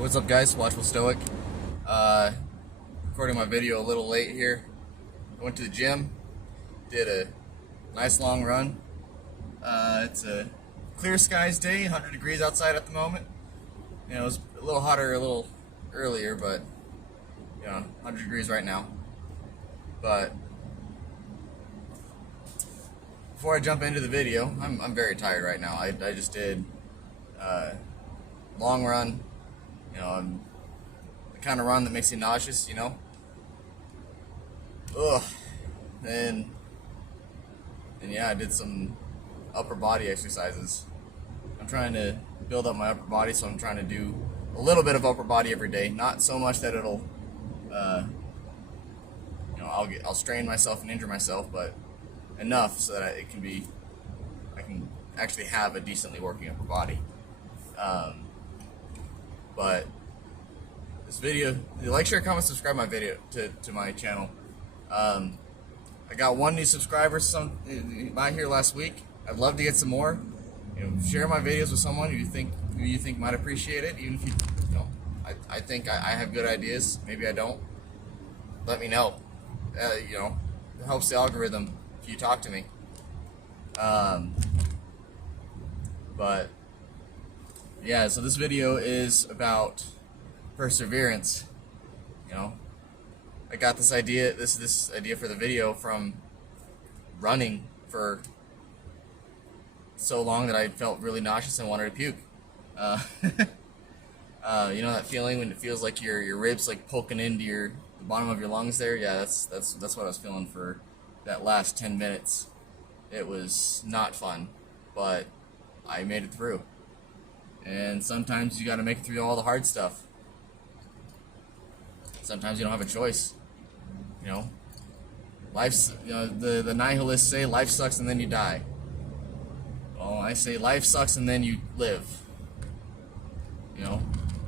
What's up, guys? Watchful Stoic. Recording my video a little late here. I went to the gym, did a nice long run. It's a clear skies day, 100 degrees outside at the moment. You know, it was a little hotter a little earlier, but you know, 100 degrees right now. But before I jump into the video, I'm very tired right now. I just did a long run. You know, the kind of run that makes you nauseous, you know. Ugh. And yeah, I did some upper body exercises. I'm trying to build up my upper body, so I'm trying to do a little bit of upper body every day. Not so much that it'll, you know, I'll strain myself and injure myself, but enough so that I can actually have a decently working upper body. But this video, like, share, comment, subscribe my video to my channel. I got one new subscriber by here last week. I'd love to get some more. You know, share my videos with someone who you think might appreciate it, even if you know. I think I have good ideas. Maybe I don't. Let me know. You know, it helps the algorithm if you talk to me. But yeah, so this video is about perseverance. You know, I got this idea for the video from running for so long that I felt really nauseous and wanted to puke. You know that feeling when it feels like your ribs like poking into the bottom of your lungs there? Yeah, that's what I was feeling for that last 10 minutes. It was not fun, but I made it through. And sometimes you got to make it through all the hard stuff. Sometimes you don't have a choice. You know, life's, you know, the nihilists say life sucks and then you die. Well, I say life sucks and then you live. You know,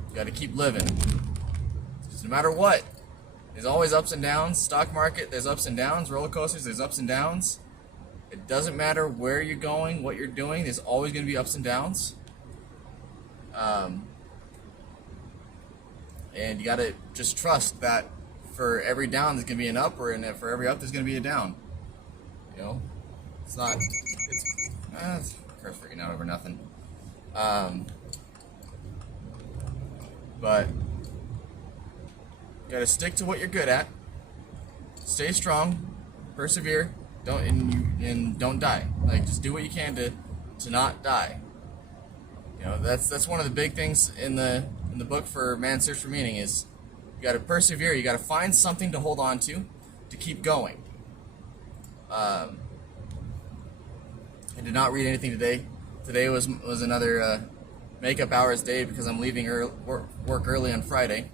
you got to keep living. Because no matter what, there's always ups and downs. Stock market, there's ups and downs. Roller coasters, there's ups and downs. It doesn't matter where you're going, what you're doing. There's always going to be ups and downs. And you gotta just trust that for every down there's gonna be an up, and for every up there's gonna be a down. You know, it's Kurt's freaking out over nothing. But you gotta stick to what you're good at. Stay strong, persevere, and don't die. Like, just do what you can to not die. You know, that's one of the big things in the book for Man's Search for Meaning is you got to persevere. You got to find something to hold on to keep going. I did not read anything today. Today was another makeup hours day because I'm leaving work early on Friday.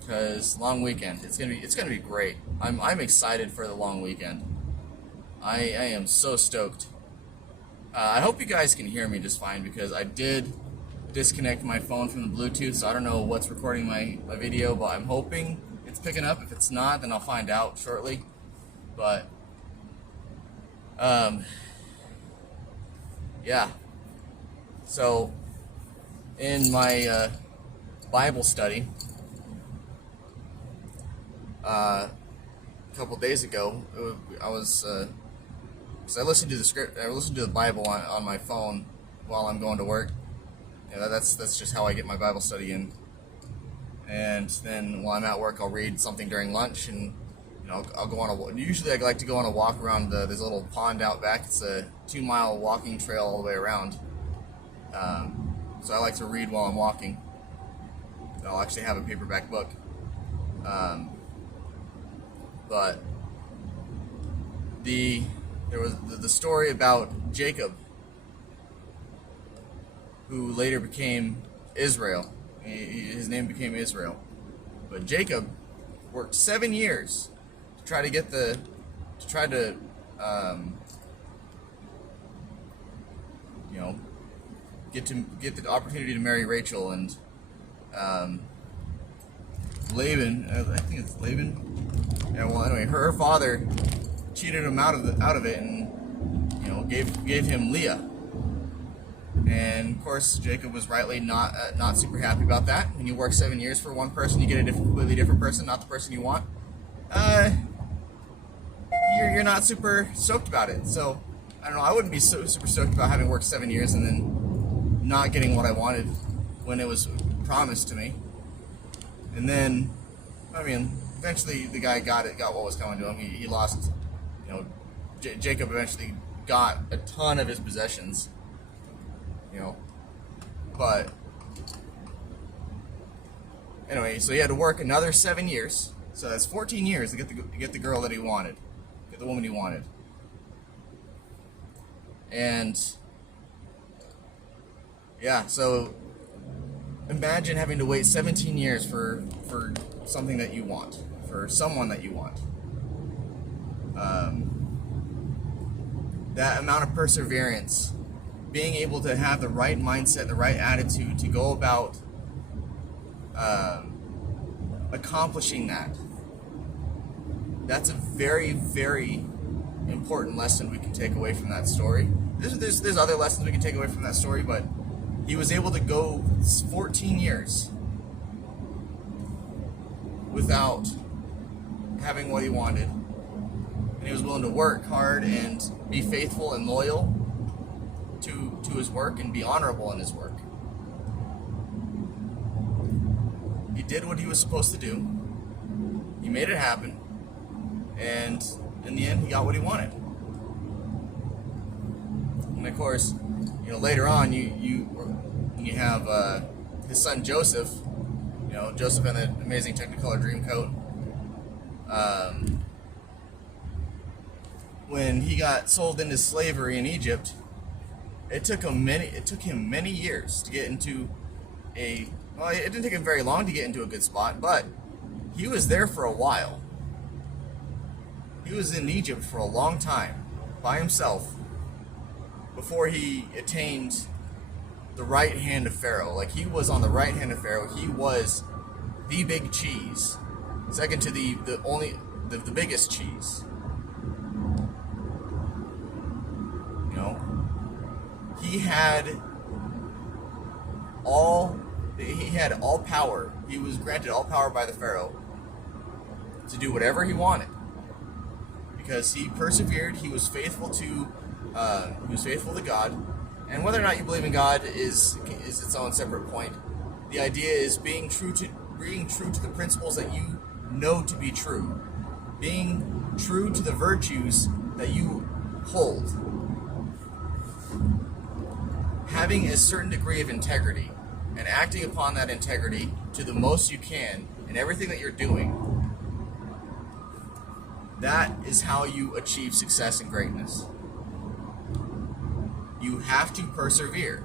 Because long weekend, it's gonna be great. I'm excited for the long weekend. I am so stoked. I hope you guys can hear me just fine because I did disconnect my phone from the Bluetooth, so I don't know what's recording my video, but I'm hoping it's picking up. If it's not, then I'll find out shortly. But, yeah. So, in my Bible study, a couple days ago, so I listened to the script. I listened to the Bible on my phone while I'm going to work. You know, that's just how I get my Bible study in. And then while I'm at work, I'll read something during lunch, and you know, I'll go on a. Usually, I like to go on a walk around there's a little pond out back. It's a 2-mile walking trail all the way around. So I like to read while I'm walking. I'll actually have a paperback book. But there was the story about Jacob, who later became Israel. His name became Israel. But Jacob worked 7 years to try to get you know, get the opportunity to marry Rachel, and Laban. I think it's Laban. Yeah. Well, anyway, her father cheated him out of it, and you know, gave him Leah. And of course, Jacob was rightly not super happy about that. When you work 7 years for one person, you get a completely different person, not the person you want. You're not super stoked about it. So I don't know. I wouldn't be super stoked about having worked 7 years and then not getting what I wanted when it was promised to me. And then, I mean, eventually the guy got what was coming to him. He lost, you know, Jacob eventually got a ton of his possessions, you know, but anyway, so he had to work another 7 years, so that's 14 years to get the girl that he wanted, get the woman he wanted. And yeah, so imagine having to wait 17 years for something that you want, for someone that you want. That amount of perseverance, being able to have the right mindset, the right attitude to go about accomplishing that. That's a very, very important lesson we can take away from that story. There's other lessons we can take away from that story, but he was able to go 14 years without having what he wanted. And he was willing to work hard and be faithful and loyal to his work and be honorable in his work. He did what he was supposed to do. He made it happen. And in the end, he got what he wanted. And of course, you know, later on, you have his son Joseph. You know, Joseph and the amazing Technicolor Dreamcoat. When he got sold into slavery in Egypt, it took him many years to get into it didn't take him very long to get into a good spot, but he was there for a while. He was in Egypt for a long time by himself before he attained the right hand of Pharaoh. Like, he was on the right hand of Pharaoh. He was the big cheese, second to the biggest cheese. You know, he had all power. He was granted all power by the Pharaoh to do whatever he wanted, because he persevered. He was faithful to God. And whether or not you believe in God is its own separate point. The idea is being true to the principles that you know to be true, being true to the virtues that you hold, having a certain degree of integrity, and acting upon that integrity to the most you can in everything that you're doing. That is how you achieve success and greatness. You have to persevere.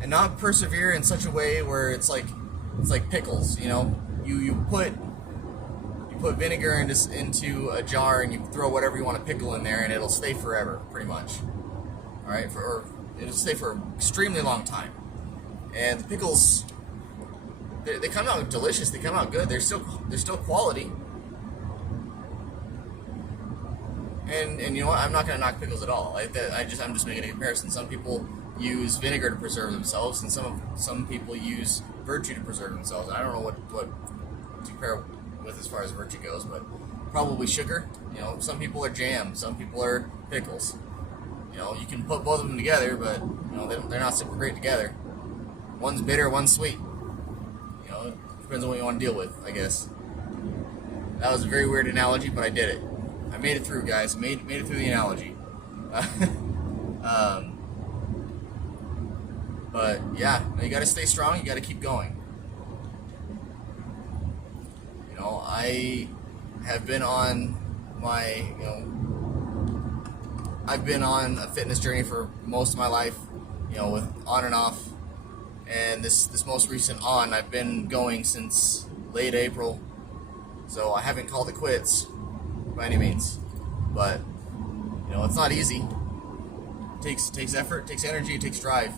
And not persevere in such a way where it's like pickles, you know. You put vinegar into a jar and you throw whatever you want to pickle in there, and it'll stay forever, pretty much. All right, it'll stay for an extremely long time. And the pickles, they come out delicious. They come out good. They're still quality. And you know what? I'm not gonna knock pickles at all. I'm just making a comparison. Some people use vinegar to preserve themselves, and some people use virtue to preserve themselves. I don't know what to compare with as far as virtue goes, but probably sugar. You know, some people are jam, some people are pickles. You know, you can put both of them together, but you know they're not super great together. One's bitter, one's sweet. You know, it depends on what you want to deal with, I guess. That was a very weird analogy, but I did it. I made it through, guys. Made it through the analogy. But yeah, you got to stay strong. You got to keep going. You know, I have been on I've been on a fitness journey for most of my life. You know, with on and off. And this most recent on, I've been going since late April. So I haven't called it quits by any means, but you know, it's not easy. It takes effort, it takes energy, it takes drive.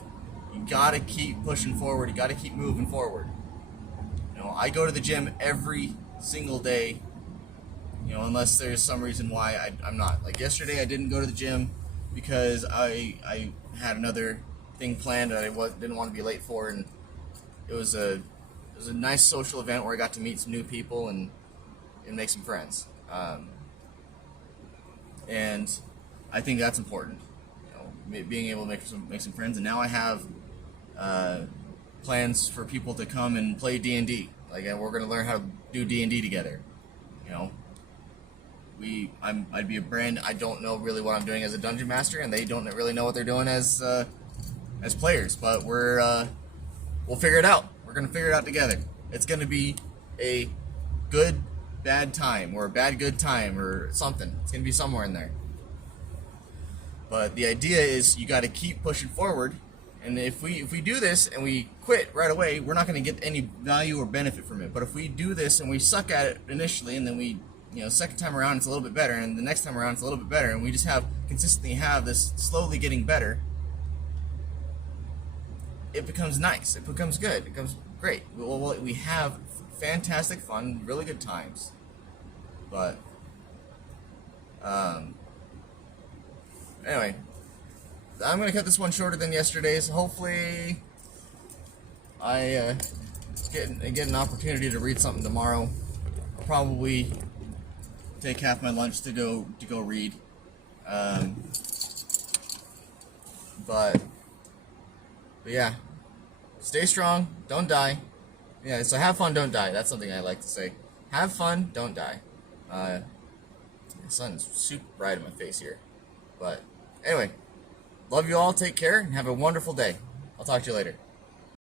You gotta keep pushing forward. You gotta keep moving forward. You know, I go to the gym every single day, You know, unless there's some reason why I'm not. Like yesterday, I didn't go to the gym because I had another thing planned that didn't want to be late for, and it was a nice social event where I got to meet some new people and make some friends. And I think that's important. You know, being able to make some friends, and now I have plans for people to come and play D&D. Like, we're going to learn how to do D&D together. You know, I'd be a brand. I don't know really what I'm doing as a dungeon master, and they don't really know what they're doing as players. But we'll figure it out. We're gonna figure it out together. It's gonna be a good bad time, or a bad good time, or something. It's gonna be somewhere in there. But the idea is you got to keep pushing forward. And if we do this and we quit right away, we're not going to get any value or benefit from it. But if we do this and we suck at it initially, and then we, you know, second time around it's a little bit better, and the next time around it's a little bit better, and we just consistently have this slowly getting better, it becomes nice. It becomes good. It becomes great. We have fantastic fun, really good times. But anyway, I'm going to cut this one shorter than yesterday's. Hopefully I get an opportunity to read something tomorrow. I'll probably take half my lunch to go read. But yeah, stay strong, don't die. Yeah, so have fun, don't die. That's something I like to say. Have fun, don't die. The sun's super bright in my face here. But anyway, love you all, take care, and have a wonderful day. I'll talk to you later.